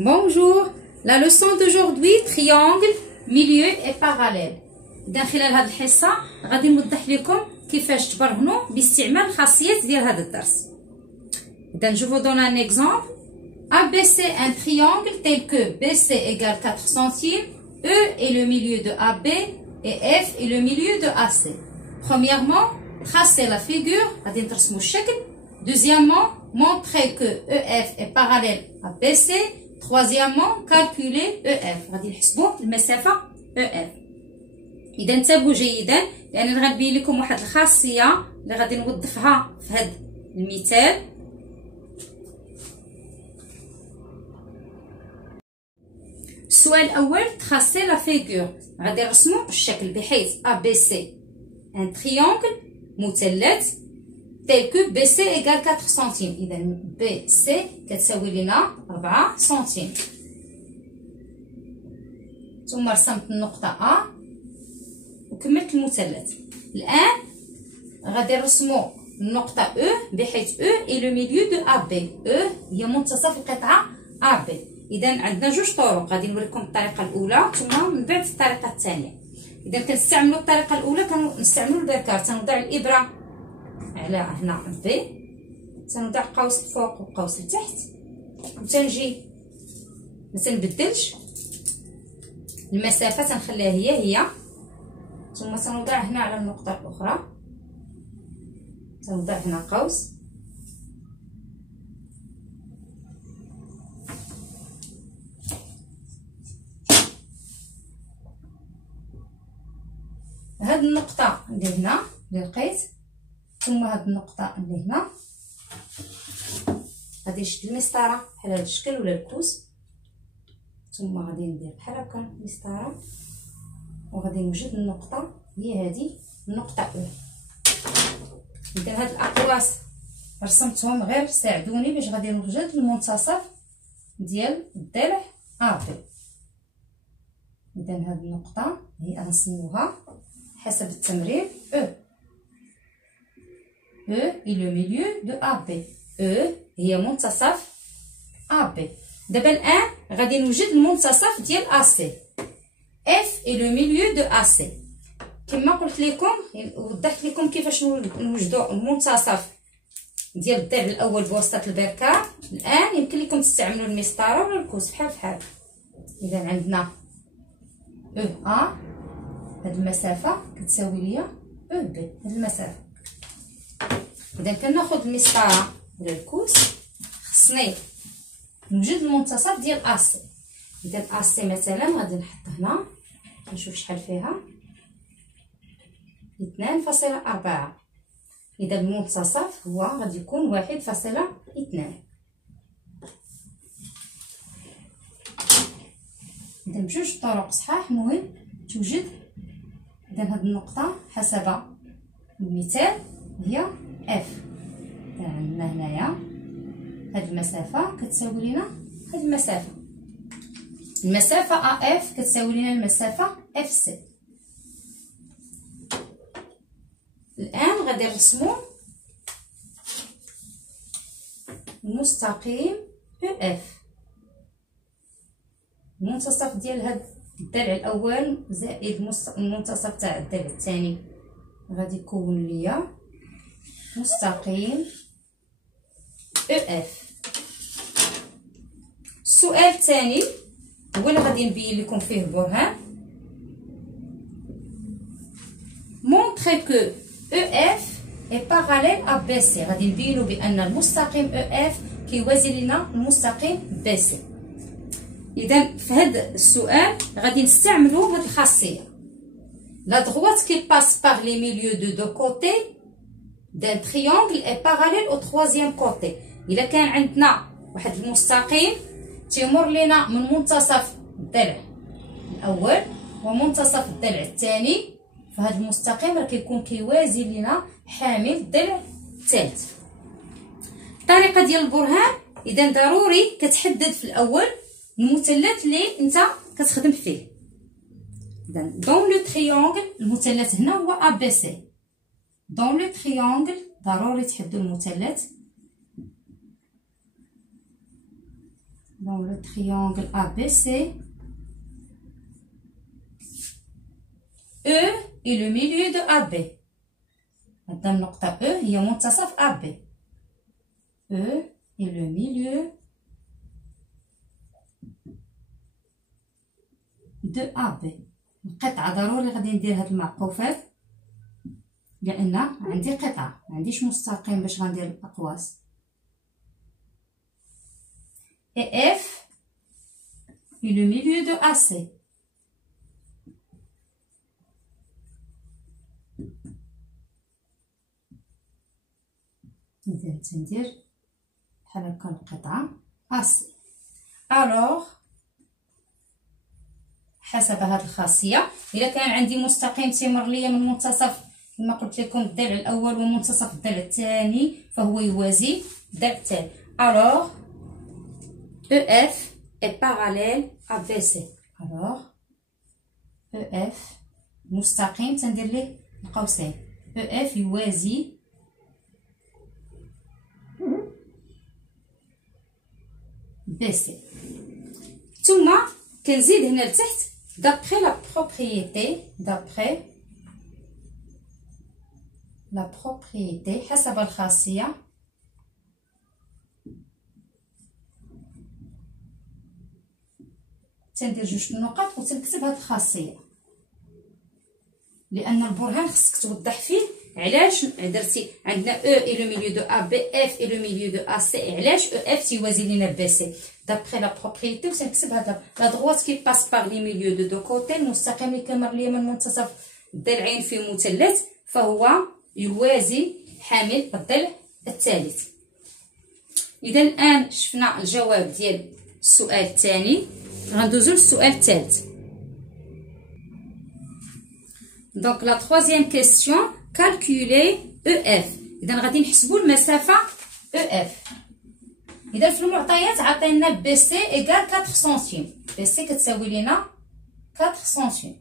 Bonjour, la leçon d'aujourd'hui triangle, milieu et parallèle. إذا خلال هذه الحصة غادي نوضح لكم كيفاش تبرهنوا باستعمال الخاصيات ديال هذا الدرس. إذا je vous donne un exemple. ABC un triangle tel que BC égale 4 centimes, E est le milieu de AB et F est le milieu de AC. Premièrement, tracer la figure, غادي نرسموا الشكل. Deuxièmement, montrer que EF est parallèle à BC. Troisièmement, calculer EF. غادي نحسبوا المسافة EF. إذا انتبهوا جيدا لأن غنبين لكم واحد الخاصية اللي غادي نوظفها في هذا المثال. السؤال الأول tracer la figure. غادي نرسموا الشكل بحيث ABC un triangle مثلث tel que BC égale 4 centimes. إذا BC كتساوي لنا 4 سنتيم. ثم رسمت النقطة A وكملت المثلث. الآن غادي نرسموا النقطة E بحيث E est le milieu de AB. E هي منتصف القطعة AB. إذا عندنا جوج طرق، غادي نوريكم الطريقة الأولى ثم من بعد الطريقة الثانية. إذا كنستعملوا الطريقة الأولى كنستعملوا البركار، تنوضع الإبرة على هنا B، تنوضع قوس الفوق وقوس التحت وتنجي متنبدلش المسافة، تنخليها هي ثم تنوضع هنا على النقطة الأخرى، تنوضع هنا قوس هاد النقطة اللي هنا اللي لقيت ثم هاد النقطة اللي هنا غادي نشد المسطرة بحال هاد الشكل ولا الكوس، ثم غادي ندير بحال هكا المسطرة وغادي نوجد النقطة هي هادي النقطة أو. إذا هاد الأقواس رسمتهم غير ساعدوني باش غادي نوجد المنتصف ديال الضلع AB. إذا هاد النقطة هي غنسميوها حسب التمرين E. E est le milieu de AB. E هي منتصف AB. دابا الآن غادي نوجد المنتصف ديال AC. F est le milieu de AC. كما قلت لكم وضحت لكم كيفاش نوجدوا المنتصف ديال الضلع الأول بواسطة البركار. الآن يمكن لكم تستعملوا المسطرة ولا الكوس بحال. إذا عندنا EA هاد المسافة كتساوي ليا EB هاد المسافة. إذا كناخد المسطرة ولا الكوس خصني نوجد المنتصف ديال AC. إذا AC مثلا غادي نحط هنا نشوف شحال فيها 2.4. إذا المنتصف هو غادي يكون 1.2. إذا بجوج طرق صحاح مهم توجد. إذا هاد النقطة حسب المثال هي F. عندنا هنايا هاد المسافة كتساوي لنا هاد المسافة AF كتساوي لنا المسافة FC. الآن غادي نرسمو المستقيم EF، المنتصف ديال هاد الضلع الأول زائد المنتصف تاع الضلع الثاني غادي يكون ليا مستقيم EF. السؤال الثاني هو اللي غادي نبين لكم فيه البرهان. montrer que EF est parallèle à BC. غادي نبينوا بأن المستقيم EF كيوازي لنا المستقيم BC. إذا في هذا السؤال غادي نستعملوا هذه الخاصية. La droite qui passe par les milieux de deux côtés d'un triangle est parallèle au troisième côté. إلا كان عندنا واحد المستقيم تيمر لنا من منتصف الضلع الأول ومنتصف الضلع الثاني، فهاد المستقيم راه كيكون كيوازي لنا حامل الضلع الثالث. الطريقة ديال البرهان إذا ضروري كتحدد في الأول المثلث اللي انت كتخدم فيه. إذا دون لو تريونغل المثلث هنا هو ABC. دون لو تريونغل ضروري تحددوا المثلث dans le triangle ABC, E est le milieu de AB. هذا النقطة E هي منتصف AB. E est le milieu de AB. القطعة ضروري غادي ندير هاد المعقوفات لأن عندي قطعة، معنديش مستقيم باش غندير الأقواس. Et F est le milieu de AC. إذا تندير بحال هكا القطعة AC. Alors حسب هاد الخاصية، إلا كان عندي مستقيم تيمر ليا من منتصف كما قلت لكم الضلع الأول ومنتصف الضلع الثاني فهو يوازي الضلع الثاني. Alors EF est parallèle à BC. Alors EF مستقيم تندير ليه القوسين. EF يوازي BC. ثم كنزيد هنا لتحت d'après la propriété حسب الخاصية تندير جوج النقط وتنكتب هاد الخاصية، لأن البرهان خصك توضح فيه علاش درتي عندنا E est le milieu de AB, F est le milieu de AC، علاش EF تيوازي لينا BC d'après la propriété. وتنكتب هاد لا droite qui passe par les milieux de deux côtés، المستقيم اللي كيمر ليا من منتصف الضلعين في مثلث فهو يوازي حامل الضلع الثالث. إذا الآن شفنا الجواب ديال السؤال الثاني، غندوزو للسؤال الثالث. Donc la troisième question، calculer EF. إذا غادي نحسبوا المسافة EF. إذا في المعطيات عطينا BC إيكال 4 سنتيم، BC كتساوي لينا 4 سنتيم.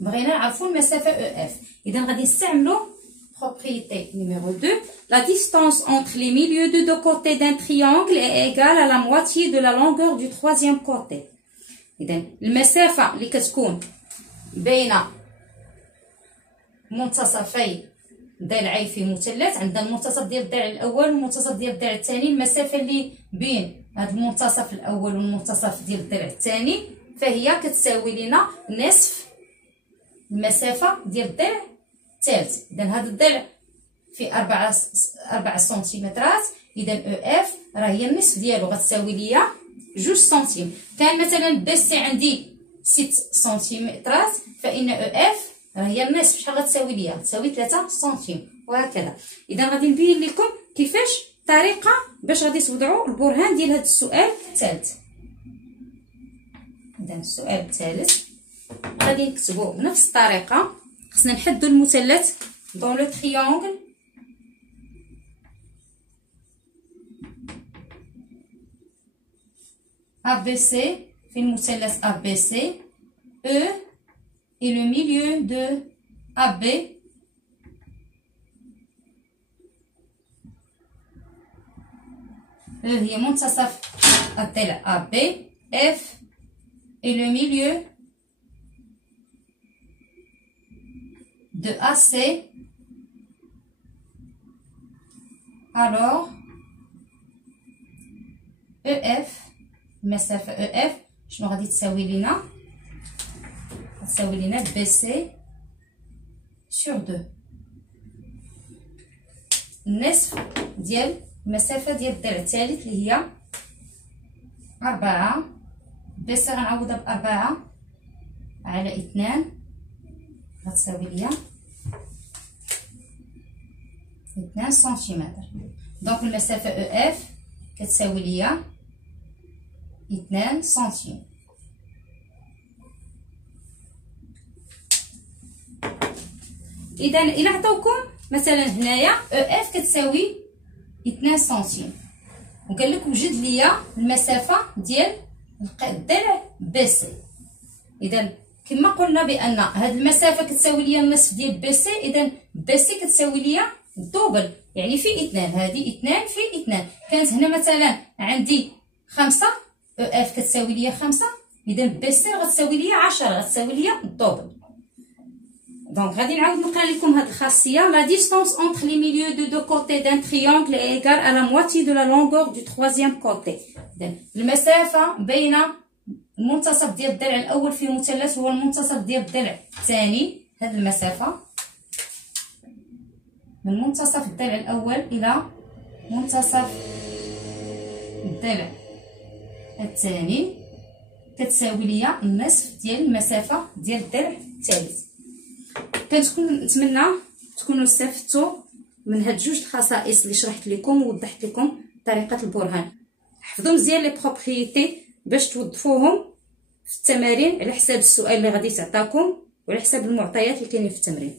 بغينا نعرفوا المسافة EF. إذا غادي نستعملوا propriété numéro 2. La distance entre les milieux de deux côtés d'un triangle est égale à la moitié de la longueur du troisième côté. إذا المسافة اللي كتكون بين منتصفي ضلعي في مثلث، عندنا المنتصف ديال الضلع الاول والمنتصف ديال الضلع الثاني، المسافه اللي بين هذا المنتصف الاول والمنتصف ديال الضلع الثاني فهي كتساوي لنا نصف المسافه ديال الضلع الثالث. اذا هذا الضلع في 4 سنتيمترات، اذا EF راه هي النصف ديالو غتساوي ليا 2 سنتيم. كان مثلا BC عندي 6 سنتيمترات فإن EF راه هي النصف شحال غتساوي ليا؟ تساوي 3 سنتيم وهكذا. اذا غادي نبين لكم كيفاش الطريقه باش غادي توضعوا البرهان ديال هذا السؤال الثالث. اذا السؤال الثالث غادي نكتبوا بنفس الطريقه، خصنا نحدوا المثلث دون لو تريانغل ABC. في المثلث ABC E et le milieu de AB E هي منتصف الضلع AB، F et le milieu de AC. Alors EF المسافة EF شنو غادي تساوي لينا؟ تساوي لينا BC sur 2، النصف ديال المسافة ديال الضلع الثالث اللي هي 4. BC غنعوضها ب4 على 2 غتساوي ليا 2 سنتيمتر. دونك المسافة EF كتساوي ليا 2 سنتيم. اذا الى عطاوكم مثلا هنايا EF كتساوي 2 سنتيم وقال لك وجد ليا المسافه ديال الضلع BC. اذا كما قلنا بان هاد المسافه كتساوي ليا النصف ديال BC، اذا BC كتساوي ليا الدوبل يعني في 2، هذه 2 في 2. كانت هنا مثلا عندي 5 او اف كتساوي ليا 5، اذا بي سي غتساوي ليا 10، غتساوي ليا الدوبل. دونك غادي نعاود نقرا لكم هاد الخاصيه. لا ديستانس entre les milieux de deux côtés d'un triangle est égale à la moitié de la longueur du troisième côté. اذا المسافه بين المنتصف ديال الضلع الاول في مثلث هو المنتصف ديال الضلع الثاني. هاد المسافه من منتصف الضلع الاول الى منتصف الضلع الثاني كتساوي ليا النصف ديال المسافه ديال الضلع الثالث. نتمنى تكونوا استفدتوا من هاد جوج الخصائص اللي شرحت لكم ووضحت لكم طريقه البرهان. حفظوا مزيان لي بروبريتي باش توظفوهم في التمارين على حساب السؤال اللي غادي تعطاكم وعلى حساب المعطيات اللي كاينين في التمرين.